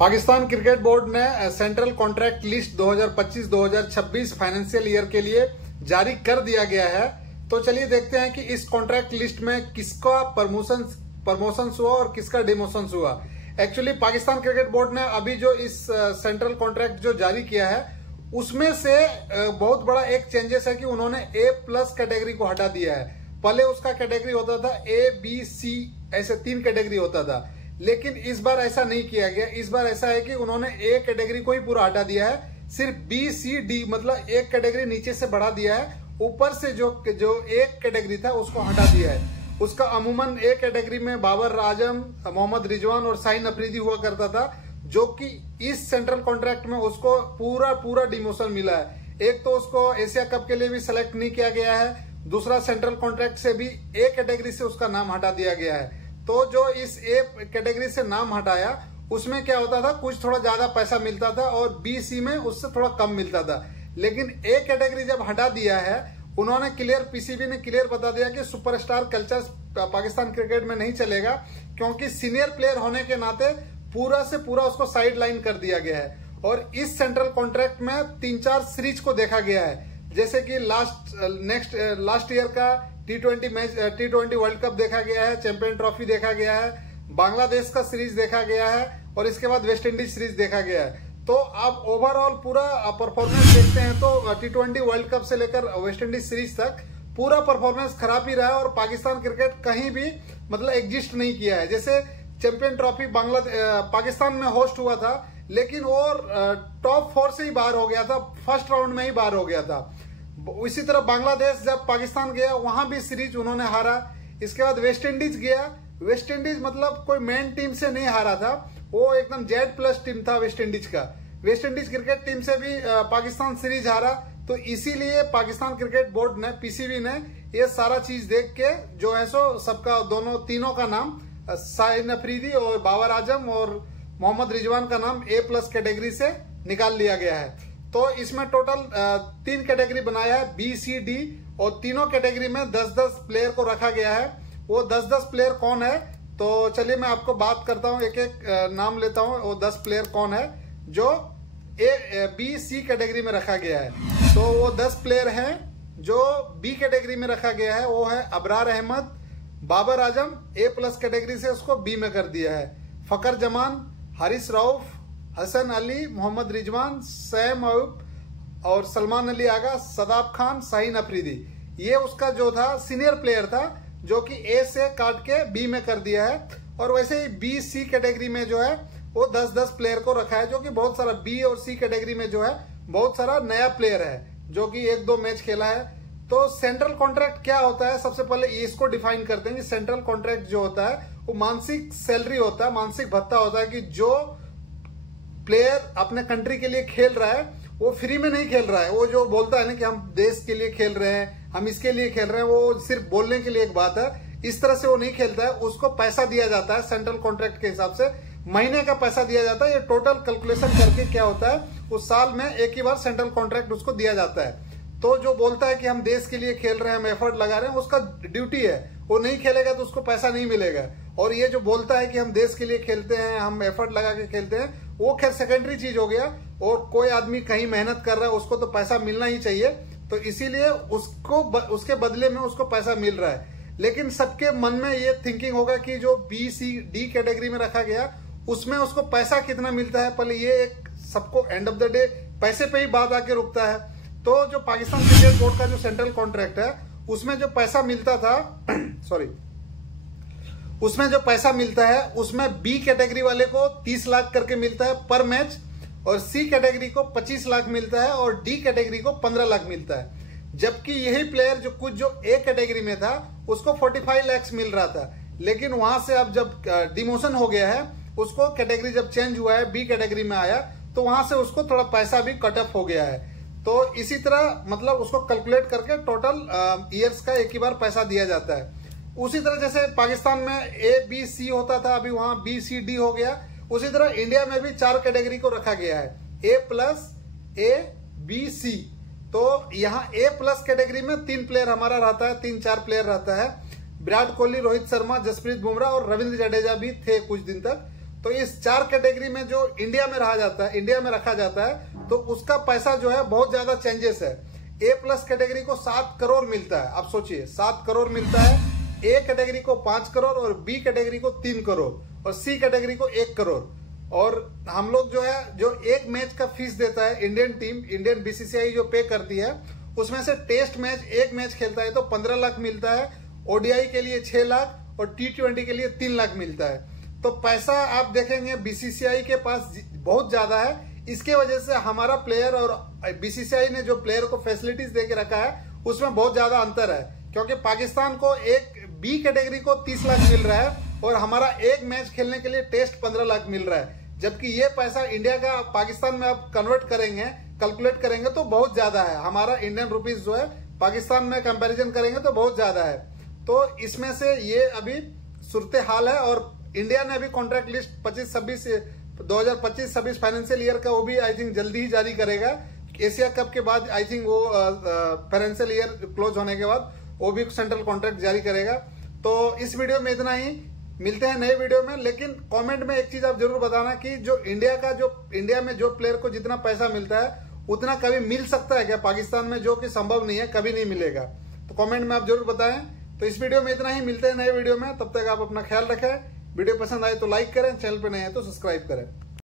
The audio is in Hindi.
पाकिस्तान क्रिकेट बोर्ड ने central contract list 2025-2026 financial year के लिए जारी कर दिया गया है। तो चलिए देखते हैं कि इस कॉन्ट्रैक्ट लिस्ट में किसका प्रमोशन हुआ और किसका डिमोशन हुआ। एक्चुअली पाकिस्तान क्रिकेट बोर्ड ने अभी जो इस सेंट्रल कॉन्ट्रैक्ट जो जारी किया है उसमें से बहुत बड़ा एक चेंजेस है कि उन्होंने A+ कैटेगरी को हटा दिया है। पहले उसका कैटेगरी होता था A, B, C, ऐसे 3 कैटेगरी होता था, लेकिन इस बार ऐसा नहीं किया गया। इस बार ऐसा है कि उन्होंने A कैटेगरी को ही पूरा हटा दिया है, सिर्फ B, C, D मतलब एक कैटेगरी नीचे से बढ़ा दिया है, ऊपर से जो एक कैटेगरी था उसको हटा दिया है। उसका अमूमन A कैटेगरी में बाबर आजम, मोहम्मद रिजवान और शाहीन अफरीदी हुआ करता था, जो कि इस सेंट्रल कॉन्ट्रैक्ट में उसको पूरा डिमोशन मिला है। एक तो उसको एशिया कप के लिए भी सिलेक्ट नहीं किया गया है, दूसरा सेंट्रल कॉन्ट्रैक्ट से भी A कैटेगरी से उसका नाम हटा दिया गया है। तो जो इस A कैटेगरी से नाम हटाया उसमें क्या होता था, कुछ थोड़ा ज्यादा पैसा मिलता था और B, C में उससे थोड़ा कम मिलता था। लेकिन A कैटेगरी जब हटा दिया है उन्होंने PCB ने क्लियर बता दिया कि सुपरस्टार कल्चर पाकिस्तान क्रिकेट में नहीं चलेगा, क्योंकि सीनियर प्लेयर होने के नाते पूरा से पूरा उसको साइड लाइन कर दिया गया है। और इस सेंट्रल कॉन्ट्रैक्ट में 3-4 सीरीज को देखा गया है, जैसे कि लास्ट ईयर का T20 वर्ल्ड कप देखा गया है, चैंपियन ट्रॉफी देखा गया है, बांग्लादेश का सीरीज देखा गया है और इसके बाद वेस्ट इंडीज सीरीज देखा गया है। तो आप ओवरऑल पूरा परफॉर्मेंस देखते हैं तो T20 वर्ल्ड कप से लेकर वेस्ट इंडीज सीरीज तक पूरा परफॉर्मेंस खराब ही रहा है और पाकिस्तान क्रिकेट कहीं भी मतलब एग्जिस्ट नहीं किया है। जैसे चैंपियन ट्रॉफी पाकिस्तान में होस्ट हुआ था, लेकिन वो टॉप 4 से ही बाहर हो गया था, फर्स्ट राउंड में ही बाहर हो गया था। इसी तरह बांग्लादेश जब पाकिस्तान गया वहां भी सीरीज उन्होंने हारा। इसके बाद वेस्ट इंडीज गया, वेस्ट इंडीज मतलब कोई मेन टीम से नहीं हारा था, वो एकदम Z+ टीम था वेस्ट इंडीज का। वेस्ट इंडीज क्रिकेट टीम से भी पाकिस्तान सीरीज हारा। तो इसीलिए पाकिस्तान क्रिकेट बोर्ड ने PCB ने ये सारा चीज देख के जो है सो सबका तीनों का नाम शाहीन अफरीदी और बाबर आजम और मोहम्मद रिजवान का नाम A+ कैटेगरी से निकाल लिया गया है। तो इसमें टोटल 3 कैटेगरी बनाया है, B, C, D, और तीनों कैटेगरी में 10-10 प्लेयर को रखा गया है। वो 10-10 प्लेयर कौन है, तो चलिए मैं आपको बात करता हूँ, एक नाम लेता हूँ। वो 10 प्लेयर कौन है जो B, C कैटेगरी में रखा गया है। तो वो 10 प्लेयर हैं जो B कैटेगरी में रखा गया है। वो है अबरार अहमद, बाबर आजम A+ कैटेगरी से उसको B में कर दिया है, फकर जमान, हारिस रऊफ, हसन अली, मोहम्मद रिजवान, सैम अयूब और सलमान अली आगा, सदाब खान, शाहीन अफरीदी। ये उसका जो था सीनियर प्लेयर था जो कि A से काट के B में कर दिया है। और वैसे ही B, C कैटेगरी में जो है वो 10-10 प्लेयर को रखा है, जो कि बहुत सारा B और C कैटेगरी में जो है बहुत सारा नया प्लेयर है जो कि 1-2 मैच खेला है। तो सेंट्रल कॉन्ट्रैक्ट क्या होता है, सबसे पहले इसको डिफाइन करते हैं कि सेंट्रल कॉन्ट्रैक्ट जो होता है वो मानसिक सैलरी होता है, मानसिक भत्ता होता है कि जो प्लेयर अपने कंट्री के लिए खेल रहा है वो फ्री में नहीं खेल रहा है। वो जो बोलता है ना कि हम देश के लिए खेल रहे हैं, हम इसके लिए खेल रहे हैं, वो सिर्फ बोलने के लिए एक बात है, इस तरह से वो नहीं खेलता है। उसको पैसा दिया जाता है सेंट्रल कॉन्ट्रैक्ट के हिसाब से, महीने का पैसा दिया जाता है। ये टोटल कैलकुलेशन करके क्या होता है, उस साल में एक ही बार सेंट्रल कॉन्ट्रैक्ट उसको दिया जाता है। तो जो बोलता है कि हम देश के लिए खेल रहे हैं, हम एफर्ट लगा रहे हैं, उसका ड्यूटी है, वो नहीं खेलेगा तो उसको पैसा नहीं मिलेगा। और ये जो बोलता है कि हम देश के लिए खेलते हैं, हम एफर्ट लगा के खेलते हैं, वो खैर सेकेंडरी चीज हो गया। और कोई आदमी कहीं मेहनत कर रहा है उसको तो पैसा मिलना ही चाहिए, तो इसीलिए उसको उसके बदले में उसको पैसा मिल रहा है। लेकिन सबके मन में ये थिंकिंग होगा कि जो B, C, D कैटेगरी में रखा गया उसमें उसको पैसा कितना मिलता है, पहले ये एक सबको एंड ऑफ द डे पैसे पे ही बात आके रुकता है। तो जो पाकिस्तान क्रिकेट बोर्ड का जो सेंट्रल कॉन्ट्रैक्ट है उसमें जो पैसा मिलता था उसमें जो पैसा मिलता है उसमें B कैटेगरी वाले को 30 लाख करके मिलता है पर मैच, और C कैटेगरी को 25 लाख मिलता है और D कैटेगरी को 15 लाख मिलता है। जबकि यही प्लेयर जो A कैटेगरी में था उसको 45 लाख मिल रहा था। लेकिन वहां से अब जब डिमोशन हो गया है, उसको कैटेगरी जब चेंज हुआ है, B कैटेगरी में आया, तो वहां से उसको थोड़ा पैसा भी कट ऑफ हो गया है। तो इसी तरह मतलब उसको कैलकुलेट करके टोटल ईयर्स का एक ही बार पैसा दिया जाता है। उसी तरह जैसे पाकिस्तान में A, B, C होता था, अभी वहां B, C, D हो गया। उसी तरह इंडिया में भी 4 कैटेगरी को रखा गया है, A+, B, C। तो यहाँ A+ कैटेगरी में 3 प्लेयर हमारा रहता है, 3-4 प्लेयर रहता है। विराट कोहली, रोहित शर्मा, जसप्रीत बुमराह और रविंद्र जडेजा भी थे कुछ दिन तक। तो इस 4 कैटेगरी में जो इंडिया में रखा जाता है तो उसका पैसा जो है बहुत ज्यादा चेंजेस है। A+ कैटेगरी को 7 करोड़ मिलता है। आप सोचिए 7 करोड़ मिलता है। A कैटेगरी को 5 करोड़ और B कैटेगरी को 3 करोड़ और C कैटेगरी को 1 करोड़। और हम लोग जो है जो एक मैच का फीस देता है इंडियन BCCI जो पे करती है, उसमें से टेस्ट मैच एक मैच खेलता है तो 15 लाख मिलता है, ODI के लिए 6 लाख और T20 के लिए 3 लाख मिलता है। तो पैसा आप देखेंगे BCCI के पास बहुत ज्यादा है। इसके वजह से हमारा प्लेयर और BCCI ने जो प्लेयर को फैसिलिटीज दे के रखा है उसमें बहुत ज्यादा अंतर है, क्योंकि पाकिस्तान को एक B कैटेगरी को 30 लाख मिल रहा है और हमारा एक मैच खेलने के लिए टेस्ट 15 लाख मिल रहा है, जबकि ये पैसा इंडिया का पाकिस्तान में आप कन्वर्ट करेंगे, कैलकुलेट करेंगे तो बहुत ज्यादा है। हमारा इंडियन रुपीज जो है पाकिस्तान में कंपैरिजन करेंगे तो बहुत ज्यादा है। तो इसमें से ये अभी सूरत हाल है। और इंडिया ने अभी कॉन्ट्रैक्ट लिस्ट 2025-26 फाइनेंशियल ईयर का वो भी आई थिंक जल्दी ही जारी करेगा। एशिया कप के बाद आई थिंक वो फाइनेंशियल ईयर क्लोज होने के बाद वो भी सेंट्रल कॉन्ट्रैक्ट जारी करेगा। तो इस वीडियो में इतना ही, मिलते हैं नए वीडियो में। लेकिन कमेंट में एक चीज आप जरूर बताना कि जो इंडिया में जो प्लेयर को जितना पैसा मिलता है उतना कभी मिल सकता है क्या पाकिस्तान में, जो कि संभव नहीं है, कभी नहीं मिलेगा। तो कमेंट में आप जरूर बताएं। तो इस वीडियो में इतना ही, मिलते हैं नए वीडियो में। तब तक आप अपना ख्याल रखें। वीडियो पसंद आए तो लाइक करें, चैनल पे नए हैं तो सब्सक्राइब करें।